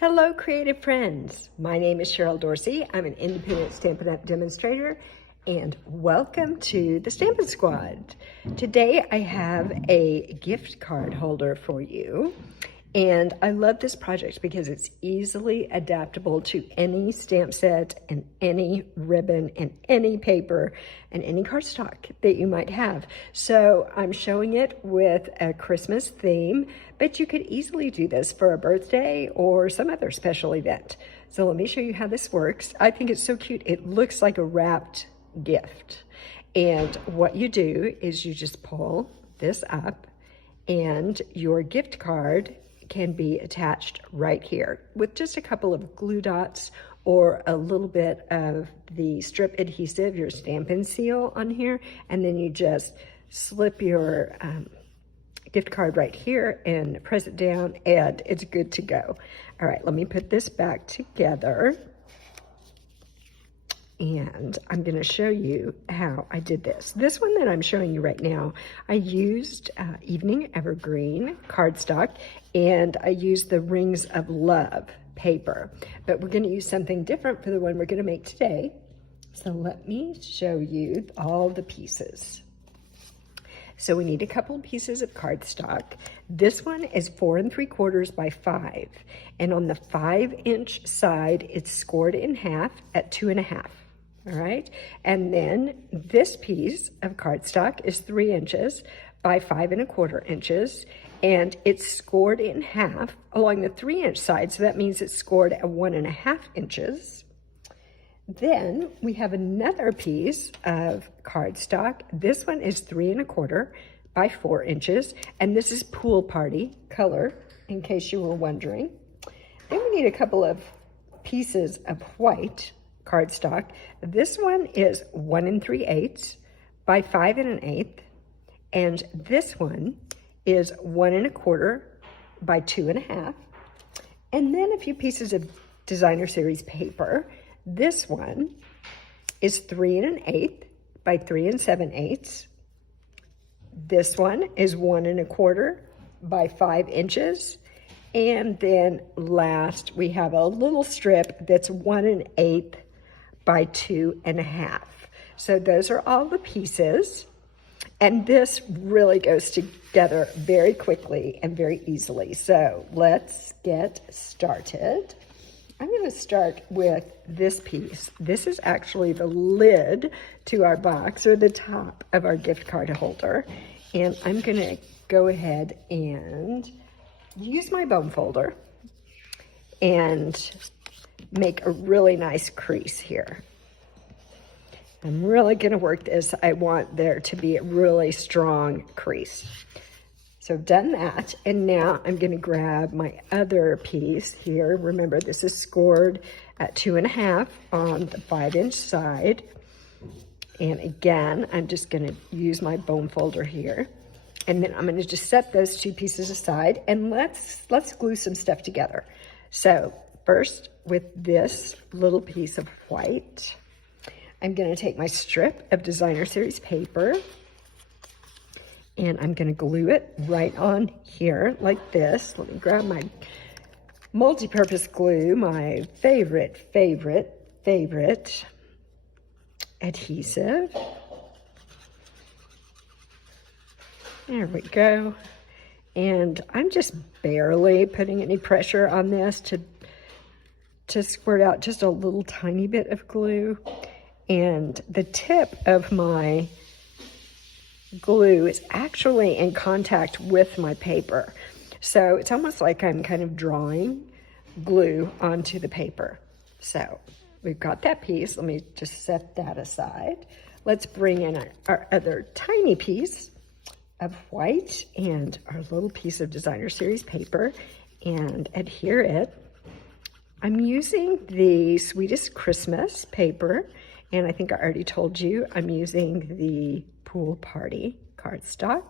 Hello, creative friends. My name is Cheryl Dorsey. I'm an independent Stampin' Up! Demonstrator, and welcome to the Stampin' Squad. Today I have a gift card holder for you, and I love this project because it's easily adaptable to any stamp set and any ribbon and any paper and any cardstock that you might have. So I'm showing it with a Christmas theme, but you could easily do this for a birthday or some other special event. So let me show you how this works. I think it's so cute. It looks like a wrapped gift. And what you do is you just pull this up and your gift card can be attached right here with just a couple of glue dots or a little bit of the strip adhesive, your Stampin' seal on here, and then you just slip your gift card right here and press it down and it's good to go. All right, let me put this back together. And I'm going to show you how I did this. This one that I'm showing you right now, I used Evening Evergreen cardstock, and I used the Rings of Love paper. But we're going to use something different for the one we're going to make today. So let me show you all the pieces. So we need a couple of pieces of cardstock. This one is 4 3/4 by 5. And on the 5-inch side, it's scored in half at 2.5. All right, and then this piece of cardstock is 3 inches by 5 1/4 inches, and it's scored in half along the 3-inch side, so that means it's scored at 1.5 inches. Then we have another piece of cardstock. This one is 3 1/4 by 4 inches, and this is Pool Party color, in case you were wondering. Then we need a couple of pieces of white cardstock. This one is 1 3/8 by 5 1/8, and this one is 1 1/4 by 2.5, and then a few pieces of designer series paper. This one is 3 1/8 by 3 7/8. This one is 1 1/4 by 5 inches, and then last we have a little strip that's 1 1/8 by 2.5. So those are all the pieces. And this really goes together very quickly and very easily. So let's get started. I'm going to start with this piece. This is actually the lid to our box, or the top of our gift card holder. And I'm going to go ahead and use my bone folder and make a really nice crease here. I'm really going to work this. I want there to be a really strong crease. So I've done that, and now I'm going to grab my other piece here. Remember, this is scored at 2.5 on the 5-inch side. And again, I'm just going to use my bone folder here. And then I'm going to just set those two pieces aside, and let's glue some stuff together. So first, with this little piece of white, I'm going to take my strip of designer series paper, and I'm going to glue it right on here like this. Let me grab my multi-purpose glue, my favorite adhesive. There we go. And I'm just barely putting any pressure on this to squirt out just a little tiny bit of glue. And the tip of my glue is actually in contact with my paper. So it's almost like I'm kind of drawing glue onto the paper. So we've got that piece. Let me just set that aside. Let's bring in our other tiny piece of white and our little piece of designer series paper and adhere it. I'm using the Sweetest Christmas paper, and I think I already told you I'm using the Pool Party cardstock.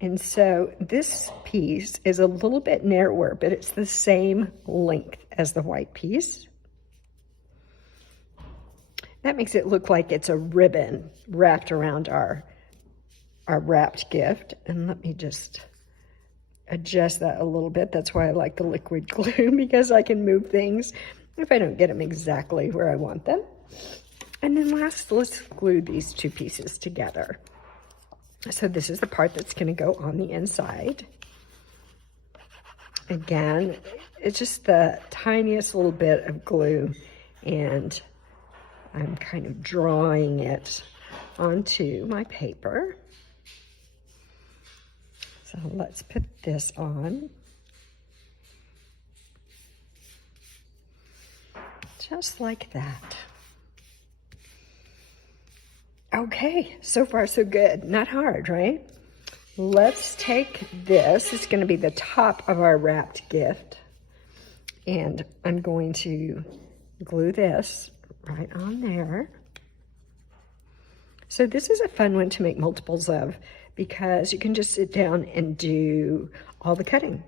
And so this piece is a little bit narrower, but it's the same length as the white piece. That makes it look like it's a ribbon wrapped around our wrapped gift. And let me just adjust that a little bit. That's why I like the liquid glue, because I can move things if I don't get them exactly where I want them. And then last, let's glue these two pieces together. So this is the part that's going to go on the inside. Again, it's just the tiniest little bit of glue, and I'm kind of drawing it onto my paper. So let's put this on. Just like that. Okay, so far so good. Not hard, right? Let's take this. It's going to be the top of our wrapped gift. And I'm going to glue this right on there. So this is a fun one to make multiples of, because you can just sit down and do all the cutting.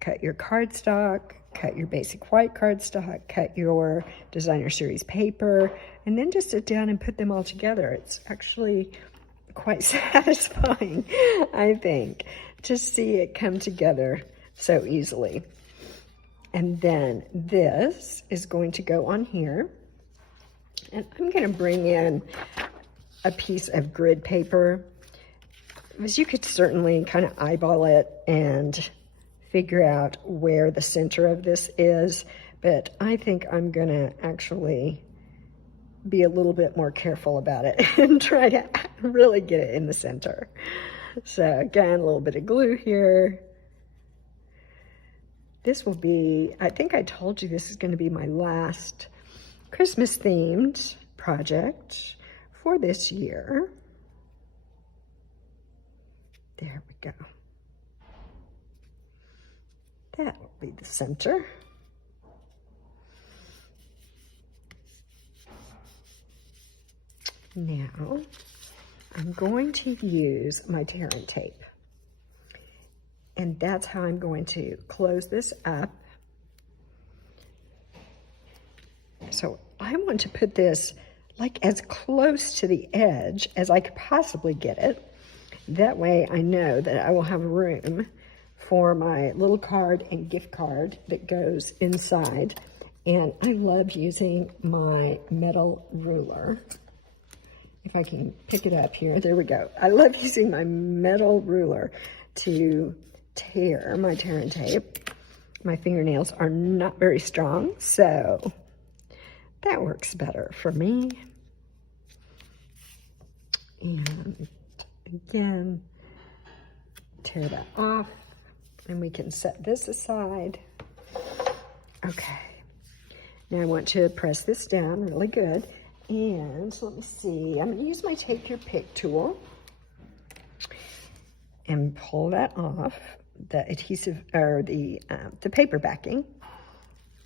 Cut your cardstock, cut your basic white cardstock, cut your designer series paper, and then just sit down and put them all together. It's actually quite satisfying, I think, to see it come together so easily. And then this is going to go on here. And I'm going to bring in a piece of grid paper, because you could certainly kind of eyeball it and figure out where the center of this is, but I think I'm going to actually be a little bit more careful about it and try to really get it in the center. So again, a little bit of glue here. This will be, I think I told you this is going to be my last Christmas themed project for this year. There we go. That will be the center. Now, I'm going to use my tear and tape. And that's how I'm going to close this up. So I want to put this like as close to the edge as I could possibly get it. That way I know that I will have room for my little card and gift card that goes inside. And I love using my metal ruler. If I can pick it up here, there we go. I love using my metal ruler to tear my tear and tape. My fingernails are not very strong, so that works better for me. And again, tear that off, and we can set this aside. Okay, now I want to press this down really good, and let me see, I'm going to use my Take Your Pick tool and pull that off, the adhesive, or the paper backing.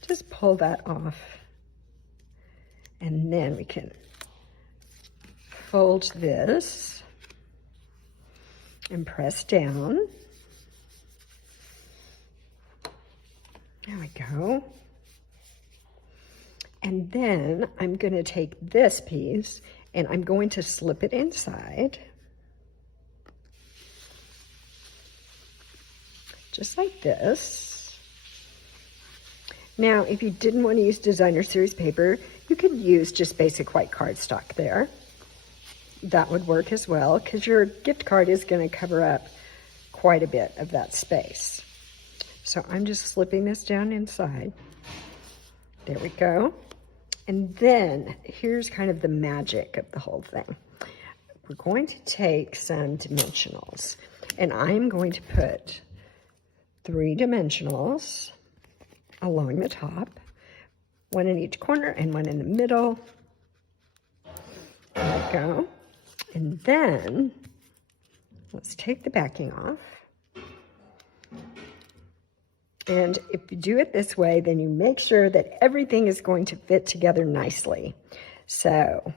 Just pull that off, and then we can fold this and press down. There we go. And then I'm going to take this piece and I'm going to slip it inside. Just like this. Now, if you didn't want to use designer series paper, you could use just basic white cardstock there. That would work as well, because your gift card is going to cover up quite a bit of that space. So I'm just slipping this down inside. There we go. And then here's kind of the magic of the whole thing. We're going to take some dimensionals, and I'm going to put 3 dimensionals along the top, 1 in each corner and 1 in the middle. There we go. And then let's take the backing off. And if you do it this way, then you make sure that everything is going to fit together nicely. So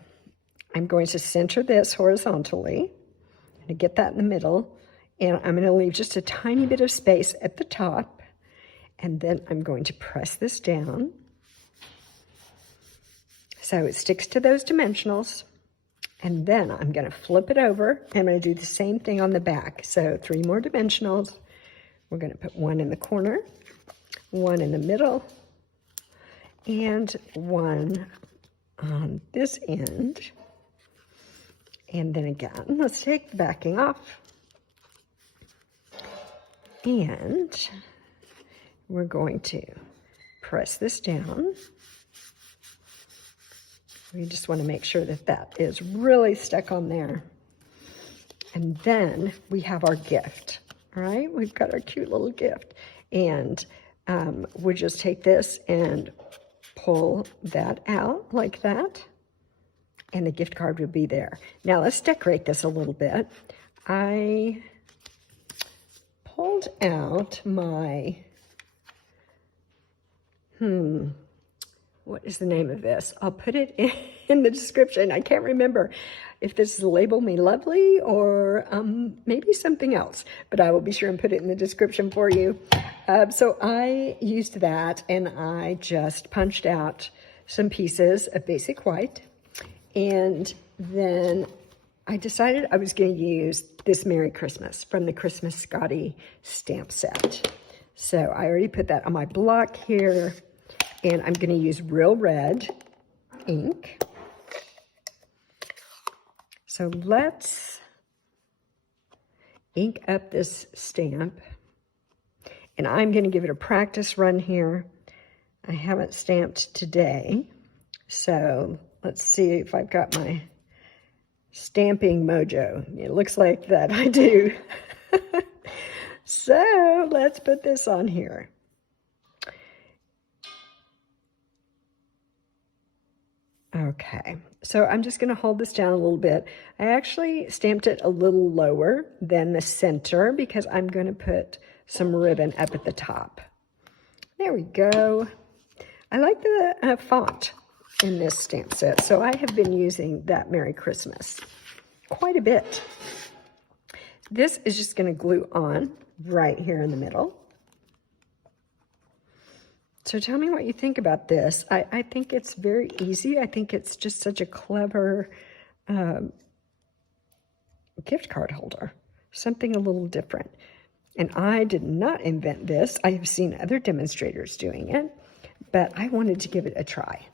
I'm going to center this horizontally and get that in the middle. And I'm going to leave just a tiny bit of space at the top. And then I'm going to press this down so it sticks to those dimensionals. And then I'm going to flip it over, and I'm going to do the same thing on the back. So 3 more dimensionals, We're going to put one in the corner, one in the middle, and one on this end. And then again, let's take the backing off. And we're going to press this down. We just want to make sure that that is really stuck on there. And then we have our gift, all right? We've got our cute little gift. And we'll just take this and pull that out like that. And the gift card will be there. Now let's decorate this a little bit. I pulled out my, what is the name of this? I'll put it in the description. I can't remember if this is Label Me Lovely or maybe something else, but I will be sure and put it in the description for you. So I used that and I just punched out some pieces of basic white. And then I decided I was going to use this Merry Christmas from the Christmas Scotty stamp set. So I already put that on my block here, and I'm going to use Real Red ink. So let's ink up this stamp, and I'm going to give it a practice run here. I haven't stamped today, so let's see if I've got my stamping mojo. It looks like that I do. So let's put this on here. Okay, so I'm just going to hold this down a little bit. I actually stamped it a little lower than the center because I'm going to put some ribbon up at the top. There we go. I like the font in this stamp set, so I have been using that Merry Christmas quite a bit. This is just going to glue on right here in the middle. So tell me what you think about this. I think it's very easy. I think it's just such a clever gift card holder, something a little different. And I did not invent this. I have seen other demonstrators doing it, but I wanted to give it a try.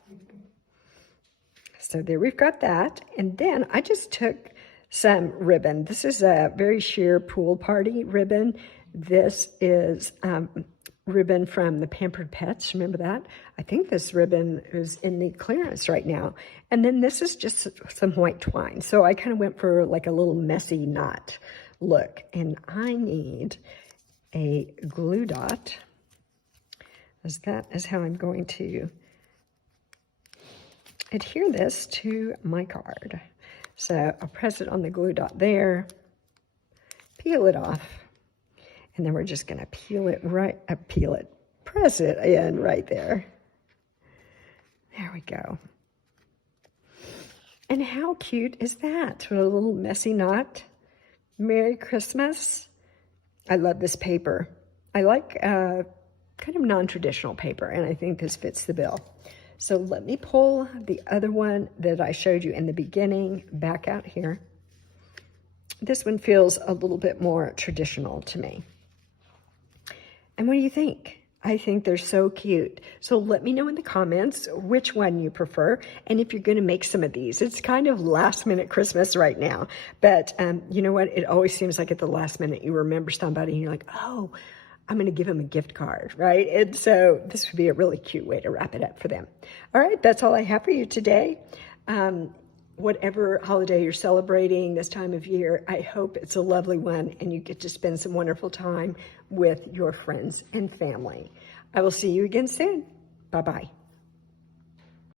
So there we've got that. And then I just took some ribbon. This is a very sheer pool party ribbon. This is ribbon from the Pampered Pets. Remember that? I think this ribbon is in the clearance right now. And then this is just some white twine. So I kind of went for like a little messy knot look. And I need a glue dot, as that is how I'm going to adhere this to my card. So I'll press it on the glue dot there, peel it off, and then we're just going to press it in right there. There we go. And how cute is that? With a little messy knot. Merry Christmas. I love this paper. I like kind of non-traditional paper, and I think this fits the bill. So let me pull the other one that I showed you in the beginning back out here. This one feels a little bit more traditional to me. And what do you think? I think they're so cute. So let me know in the comments which one you prefer and if you're going to make some of these. It's kind of last minute Christmas right now. But you know what? It always seems like at the last minute you remember somebody and you're like, oh, I'm going to give them a gift card, right? And so this would be a really cute way to wrap it up for them. All right, that's all I have for you today. Whatever holiday you're celebrating this time of year, I hope it's a lovely one and you get to spend some wonderful time with your friends and family. I will see you again soon. Bye-bye.